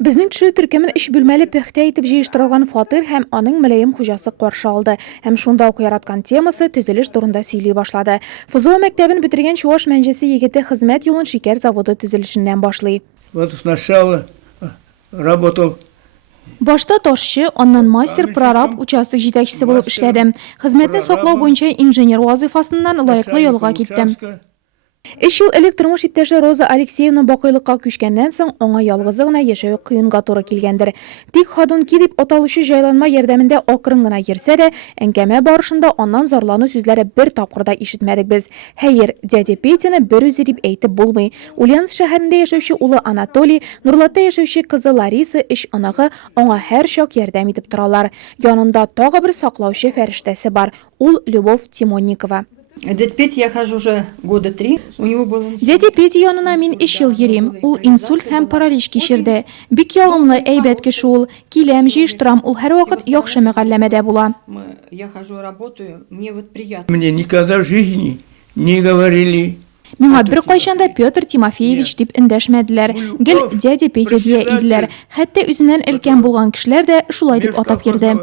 Bizning Türk төркемін iş bölmeli pöxtə etib jeyiştirilgan Fatır hem aның mülayim hujası qarşı aldı. Hem şunda oku yaratgan teması tüzülüş turunda söyley başladı. FZO məktəbini bitirgen Çuvaş məncəsi yigiti xizmət yolun şeker zavodu tüzülüşündən başlay. Вот сначала работал. Başta taşçı, ondan master prorab участок жетекçisi bulup işledim. Hizmetini soqlaw boyunca injener vazifasından layıqlı yolga gittim. 3 yıl elektromüş iptaşı Roza Alekseyevna bakıylıqqa küçkəndən soň ona yalğızı gına yaşağı qıyınğa toru kilgendir. Dik xadun kidip otalışı jaylanma yerdəmində akırın gına yersə də, əngəmə barışında ondan zarlanı sözləri bir tapqırda işitmədik biz. Hayır, Dядя Петяны bir özü dip eytib bulmay. Ulyansk şəhərində yaşayışı ulu Anatoliy, Nurlatda yaşayışı kızı Larisa iş anağı ona hər şok yerdəm edib turalar. Yanında tağı bir saqlauşı fəriştəsi var, ul Любовь Тимонникова. Дядя Петя я хожу уже года 3. У него было... Dядя Петя yanına min 3 yıl yerim. Ул insult hem paraliç kişirdi. Bik yağımlı eybət kişi ул. Kiləm jeyiştiram ул her vaqt yaxşı məqəlləmədə bula. Я хожу, работаю, мне вот приятно. Мне никогда в жизни не говорили. Миңа bir qayşanda Pyotr Timofeyevich dip indəşmədilər. Gel Dядя Петя deyə idilər. Hətta üzündən ilkən bulğan kişilər də şulay dip atap girdi.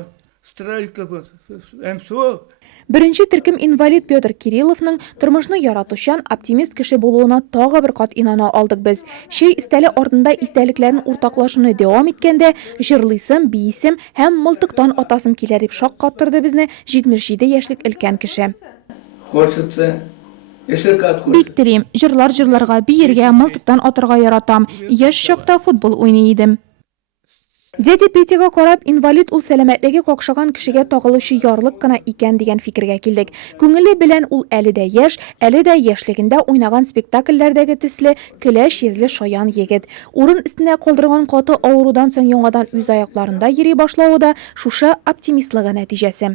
Birinci Türküm invalid Pyotr Kirillovның turmuşunu yaratuşan optimist kişi buluğuna tağı bir qat inana aldık biz. Şey istəli ardında istəliklərin ortaqlaşını devam etkəndə jırlısım, biyisim hem mıltıqdan atasım kelər dip şaq qattırdı bizni 77 yaşlık ilkən kişi. Хочется, если как хочется. Biktireyim, jırlarga bir yerге mıltıqdan atırga yaratam. Yaş şaqta futbol oynaydım. Dядя Петяга qarab, invalid ул сәламәтлеге қақшаған кешегә тагылышы ярлык кына икән дигән фикергә килдек. Күңеле белән ул әле дә яшь, әле дә яшьлегендә уйнаган спектакльләрдәге төсле көләш йөзле шаян егет. Урын өстенә калдырган каты авырудан соң яңадан үз аякларында йөри башлавы да шушы оптимистлыгы нәтиҗәсе.